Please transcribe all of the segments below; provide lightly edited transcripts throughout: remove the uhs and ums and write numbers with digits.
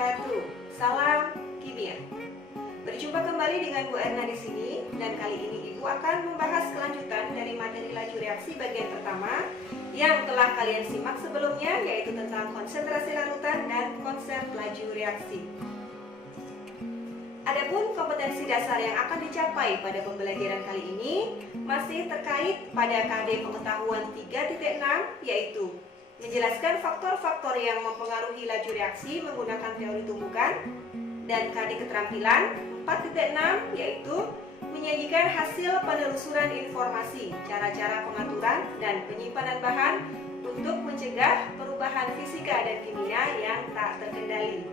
wabarakatuh. Salam kimia. Berjumpa kembali dengan Bu Erna di sini, dan kali ini Ibu akan membahas kelanjutan dari materi laju reaksi bagian pertama yang telah kalian simak sebelumnya, yaitu tentang konsentrasi larutan dan konsep laju reaksi. Adapun kompetensi dasar yang akan dicapai pada pembelajaran kali ini masih terkait pada KD pengetahuan 3.6, yaitu menjelaskan faktor-faktor yang mempengaruhi laju reaksi menggunakan teori tumbukan, dan KD keterampilan 4.6, yaitu menyajikan hasil penelusuran informasi, cara-cara pengaturan dan penyimpanan bahan untuk mencegah perubahan fisika dan kimia yang tak terkendali.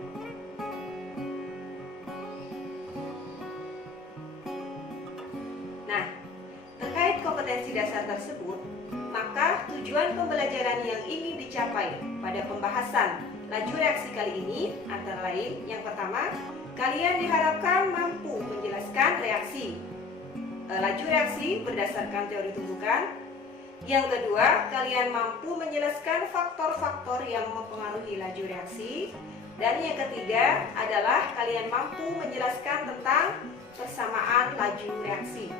Nah, terkait kompetensi dasar tersebut, maka tujuan pembelajaran yang ingin dicapai pada pembahasan laju reaksi kali ini antara lain, yang pertama, kalian diharapkan mampu menjelaskan laju reaksi berdasarkan teori tumbukan. Yang kedua, kalian mampu menjelaskan faktor-faktor yang mempengaruhi laju reaksi. Dan yang ketiga adalah kalian mampu menjelaskan tentang persamaan laju reaksi.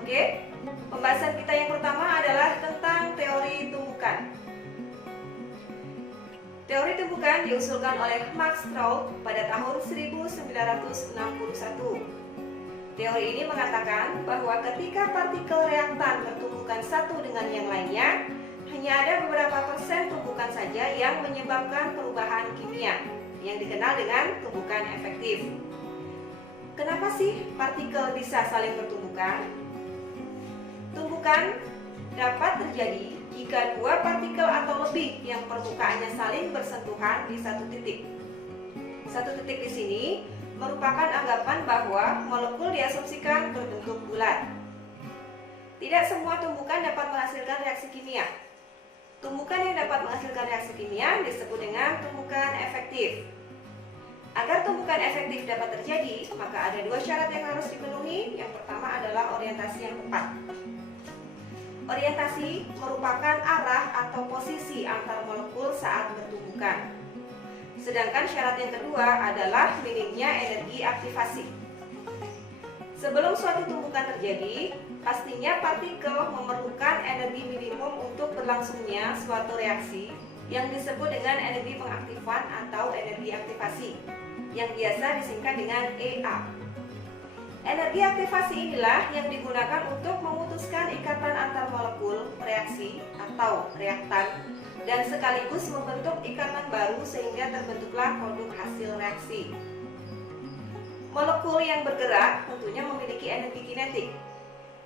Oke, pembahasan kita yang pertama adalah tentang teori tumbukan. Teori tumbukan diusulkan oleh Max Stroud pada tahun 1961. Teori ini mengatakan bahwa ketika partikel reaktan bertumbukan satu dengan yang lainnya, hanya ada beberapa persen tumbukan saja yang menyebabkan perubahan kimia, yang dikenal dengan tumbukan efektif. Kenapa sih partikel bisa saling bertumbukan? Tumbukan dapat terjadi jika dua partikel atau lebih yang permukaannya saling bersentuhan di satu titik. Satu titik di sini merupakan anggapan bahwa molekul diasumsikan berbentuk bulat. Tidak semua tumbukan dapat menghasilkan reaksi kimia. Tumbukan yang dapat menghasilkan reaksi kimia disebut dengan tumbukan efektif. Agar tumbukan efektif dapat terjadi, maka ada dua syarat yang harus dipenuhi. Yang pertama adalah orientasi yang tepat. Orientasi merupakan arah atau posisi antar molekul saat bertumbukan. Sedangkan syarat yang kedua adalah minimnya energi aktivasi. Sebelum suatu tumbukan terjadi, pastinya partikel memerlukan energi minimum untuk berlangsungnya suatu reaksi yang disebut dengan energi pengaktifan atau energi aktivasi, yang biasa disingkat dengan EA. Energi aktivasi inilah yang digunakan untuk memutuskan ikatan antar molekul reaksi atau reaktan dan sekaligus membentuk ikatan baru sehingga terbentuklah produk hasil reaksi. Molekul yang bergerak tentunya memiliki energi kinetik.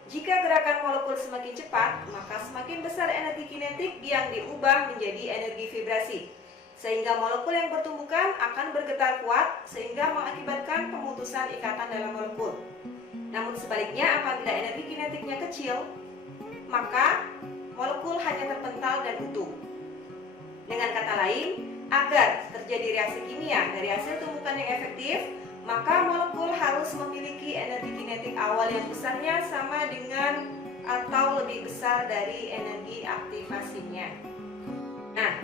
Jika gerakan molekul semakin cepat, maka semakin besar energi kinetik yang diubah menjadi energi vibrasi, sehingga molekul yang bertumbukan akan bergetar kuat sehingga mengakibatkan pemutusan ikatan dalam molekul. Namun sebaliknya, apabila energi kinetiknya kecil, maka molekul hanya terpental dan utuh. Dengan kata lain, agar terjadi reaksi kimia dari hasil tumbukan yang efektif, maka molekul harus memiliki energi kinetik awal yang besarnya sama dengan atau lebih besar dari energi aktivasinya. Nah,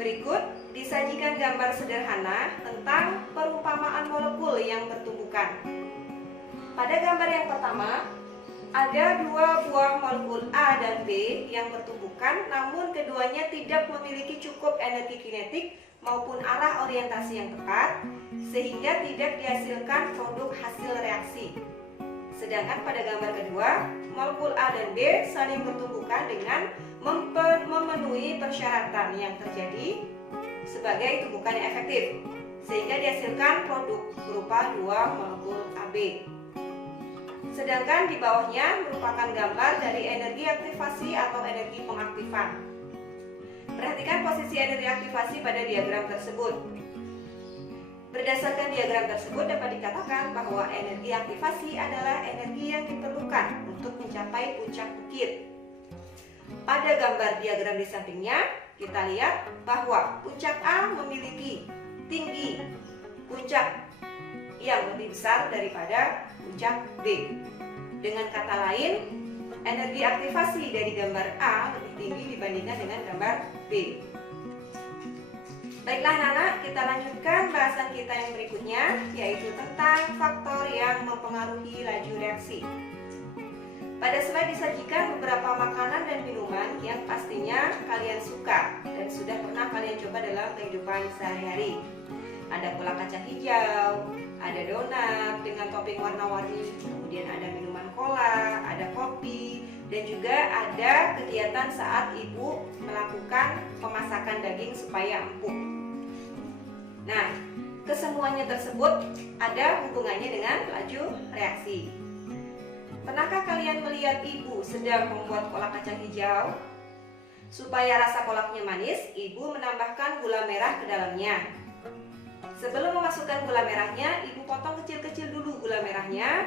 berikut disajikan gambar sederhana tentang perumpamaan molekul yang bertumbukan. Pada gambar yang pertama, ada dua buah molekul A dan B yang bertumbukan, namun keduanya tidak memiliki cukup energi kinetik maupun arah orientasi yang tepat, sehingga tidak dihasilkan produk hasil reaksi. Sedangkan pada gambar kedua, molekul A dan B saling bertumbukan dengan memenuhi persyaratan yang terjadi sebagai tumbukan yang efektif, sehingga dihasilkan produk berupa dua molekul AB. Sedangkan di bawahnya merupakan gambar dari energi aktivasi atau energi pengaktifan. Perhatikan posisi energi aktivasi pada diagram tersebut. Berdasarkan diagram tersebut dapat dikatakan bahwa energi aktivasi adalah energi yang diperlukan untuk mencapai puncak bukit. Pada gambar diagram di sampingnya, kita lihat bahwa puncak A memiliki tinggi puncak yang lebih besar daripada puncak B. Dengan kata lain, energi aktivasi dari gambar A lebih tinggi dibandingkan dengan gambar B. Baiklah anak-anak, kita lanjutkan bahasan kita yang berikutnya, yaitu tentang faktor yang mempengaruhi laju reaksi. Pada slide disajikan beberapa makanan dan minuman yang pastinya kalian suka dan sudah pernah kalian coba dalam kehidupan sehari-hari. Ada kolak kacang hijau, ada donat dengan topping warna-warni, kemudian ada minuman cola, ada kopi, dan juga ada kegiatan saat ibu melakukan pemasakan daging supaya empuk. Nah, kesemuanya tersebut ada hubungannya dengan laju reaksi. Pernahkah kalian melihat ibu sedang membuat kolak kacang hijau? Supaya rasa kolaknya manis, ibu menambahkan gula merah ke dalamnya. Sebelum memasukkan gula merahnya, ibu potong kecil-kecil dulu gula merahnya,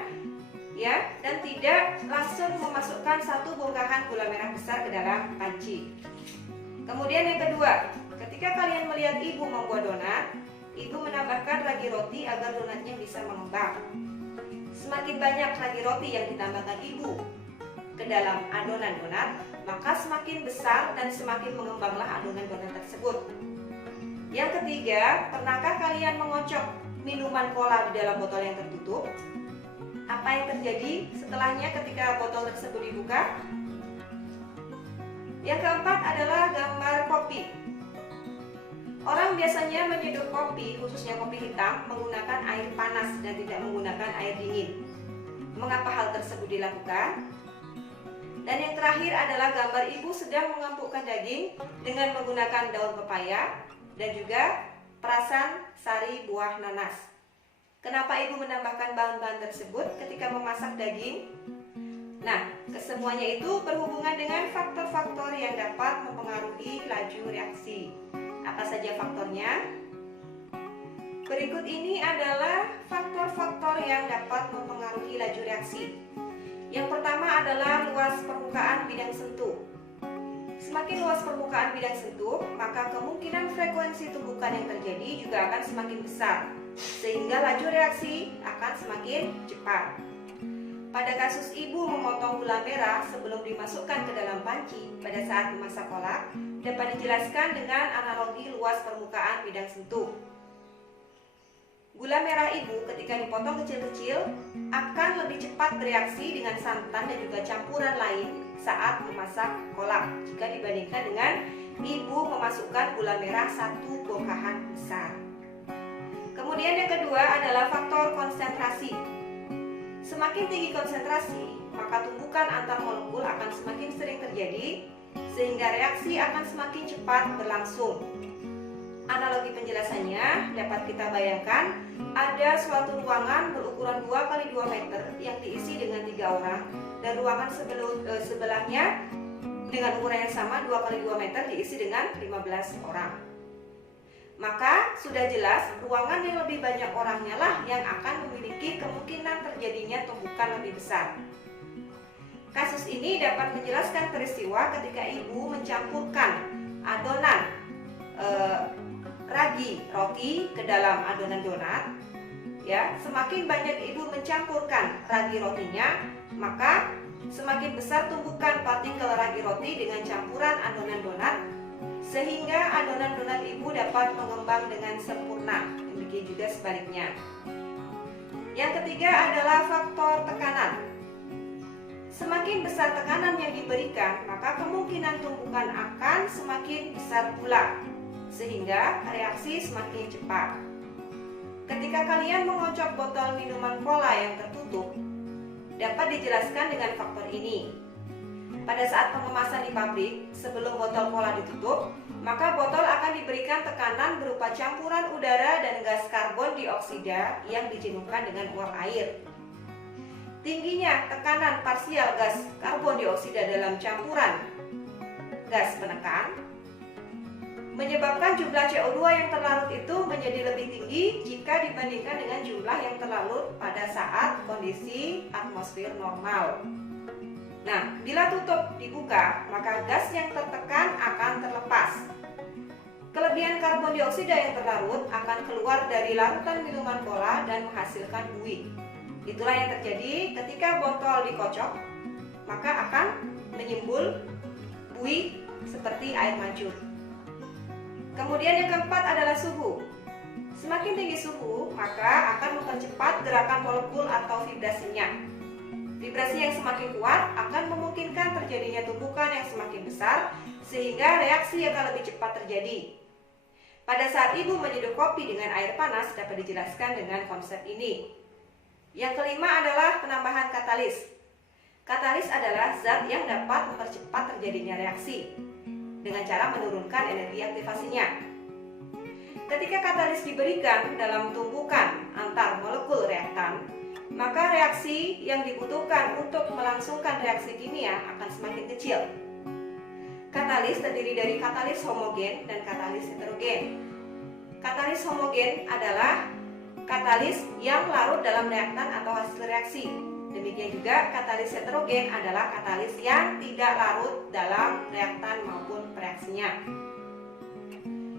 ya, dan tidak langsung memasukkan satu bongkahan gula merah besar ke dalam panci. Kemudian yang kedua, ketika kalian melihat ibu membuat donat, ibu menambahkan ragi roti agar donatnya bisa mengembang. Semakin banyak ragi roti yang ditambahkan ibu ke dalam adonan donat, maka semakin besar dan semakin mengembanglah adonan donat tersebut. Yang ketiga, pernahkah kalian mengocok minuman cola di dalam botol yang tertutup? Apa yang terjadi setelahnya ketika botol tersebut dibuka? Yang keempat adalah gambar kopi. Orang biasanya menyeduh kopi, khususnya kopi hitam, menggunakan air panas dan tidak menggunakan air dingin. Mengapa hal tersebut dilakukan? Dan yang terakhir adalah gambar ibu sedang mengampukkan daging dengan menggunakan daun pepaya dan juga perasan sari buah nanas. Kenapa ibu menambahkan bahan-bahan tersebut ketika memasak daging? Nah, kesemuanya itu berhubungan dengan faktor-faktor yang dapat mempengaruhi laju reaksi. Apa saja faktornya? Berikut ini adalah faktor-faktor yang dapat mempengaruhi laju reaksi. Yang pertama adalah luas permukaan bidang sentuh. Semakin luas permukaan bidang sentuh, maka kemungkinan frekuensi tumbukan yang terjadi juga akan semakin besar, sehingga laju reaksi akan semakin cepat. Pada kasus ibu memotong gula merah sebelum dimasukkan ke dalam panci pada saat memasak kolak, dapat dijelaskan dengan analogi luas permukaan bidang sentuh. Gula merah ibu ketika dipotong kecil-kecil akan lebih cepat bereaksi dengan santan dan juga campuran lain saat memasak kolak jika dibandingkan dengan ibu memasukkan gula merah satu bongkahan besar. Kemudian yang kedua adalah faktor konsentrasi. Semakin tinggi konsentrasi, maka tumbukan antar molekul akan semakin sering terjadi, sehingga reaksi akan semakin cepat berlangsung. Analogi penjelasannya dapat kita bayangkan, ada suatu ruangan berukuran 2 x 2 meter yang diisi dengan 3 orang, dan ruangan sebelahnya dengan ukuran yang sama 2 x 2 meter diisi dengan 15 orang. Maka sudah jelas ruangan yang lebih banyak orangnya lah yang akan memiliki kemungkinan terjadinya tumbukan lebih besar. Kasus ini dapat menjelaskan peristiwa ketika ibu mencampurkan adonan ragi roti ke dalam adonan donat. Ya, semakin banyak ibu mencampurkan ragi rotinya, maka semakin besar tumbukan partikel ragi roti dengan campuran adonan donat, sehingga adonan donat ibu dapat mengembang dengan sempurna. Demikian juga sebaliknya. Yang ketiga adalah faktor tekanan. Semakin besar tekanan yang diberikan, maka kemungkinan tumbukan akan semakin besar pula, sehingga reaksi semakin cepat. Ketika kalian mengocok botol minuman cola yang tertutup, dapat dijelaskan dengan faktor ini. Pada saat pengemasan di pabrik, sebelum botol cola ditutup, maka botol akan diberikan tekanan berupa campuran udara dan gas karbon dioksida yang dijenuhkan dengan uap air. Tingginya tekanan parsial gas karbon dioksida dalam campuran gas penekan menyebabkan jumlah CO2 yang terlarut itu menjadi lebih tinggi jika dibandingkan dengan jumlah yang terlarut pada saat kondisi atmosfer normal. Nah, bila tutup dibuka, maka gas yang tertekan akan terlepas. Kelebihan karbon dioksida yang terlarut akan keluar dari larutan minuman cola dan menghasilkan buih. Itulah yang terjadi ketika botol dikocok, maka akan menyimbul buih seperti air mancur. Kemudian yang keempat adalah suhu. Semakin tinggi suhu, maka akan mempercepat gerakan molekul atau vibrasinya. Vibrasi yang semakin kuat akan memungkinkan terjadinya tumbukan yang semakin besar, sehingga reaksi akan lebih cepat terjadi. Pada saat ibu menyeduh kopi dengan air panas dapat dijelaskan dengan konsep ini. Yang kelima adalah penambahan katalis. Katalis adalah zat yang dapat mempercepat terjadinya reaksi dengan cara menurunkan energi aktivasinya. Ketika katalis diberikan dalam tumbukan antar molekul reaktan, maka reaksi yang dibutuhkan untuk melangsungkan reaksi kimia akan semakin kecil. Katalis terdiri dari katalis homogen dan katalis heterogen. Katalis homogen adalah katalis yang larut dalam reaktan atau hasil reaksi. Demikian juga katalis heterogen adalah katalis yang tidak larut dalam reaktan maupun reaksinya.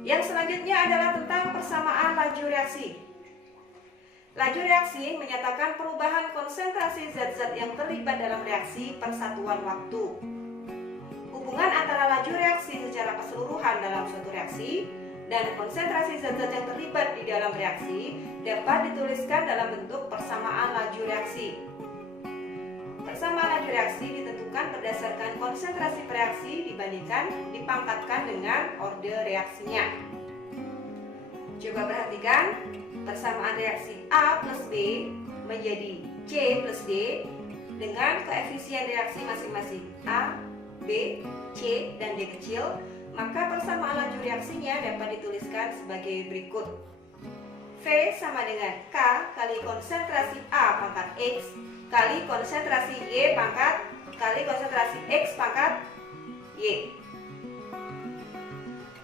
Yang selanjutnya adalah tentang persamaan laju reaksi. Laju reaksi menyatakan perubahan konsentrasi zat-zat yang terlibat dalam reaksi per satuan waktu. Hubungan antara laju reaksi secara keseluruhan dalam suatu reaksi dan konsentrasi zat-zat yang terlibat di dalam reaksi dapat dituliskan dalam bentuk persamaan laju reaksi. Persamaan laju reaksi ditentukan berdasarkan konsentrasi reaksi dipangkatkan dengan orde reaksinya. Coba perhatikan, persamaan reaksi A plus B menjadi C plus D dengan koefisien reaksi masing-masing A, B, C, dan D kecil, maka persamaan laju reaksinya dapat dituliskan sebagai berikut. V sama dengan K kali konsentrasi A pangkat X kali konsentrasi Y pangkat kali konsentrasi X pangkat Y.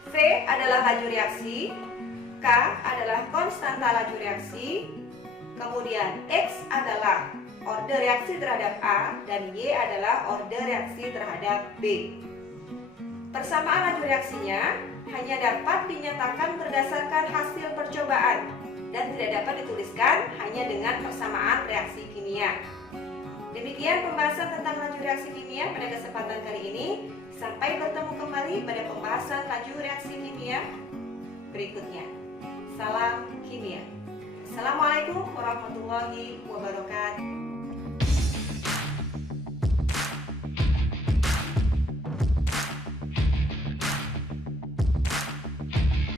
V adalah laju reaksi, K adalah konstanta laju reaksi, kemudian X adalah orde reaksi terhadap A, dan Y adalah orde reaksi terhadap B. Persamaan laju reaksinya hanya dapat dinyatakan berdasarkan hasil percobaan dan tidak dapat dituliskan hanya dengan persamaan reaksi kimia. Demikian pembahasan tentang laju reaksi kimia pada kesempatan kali ini. Sampai bertemu kembali pada pembahasan laju reaksi kimia berikutnya. Salam kimia. Assalamualaikum warahmatullahi wabarakatuh.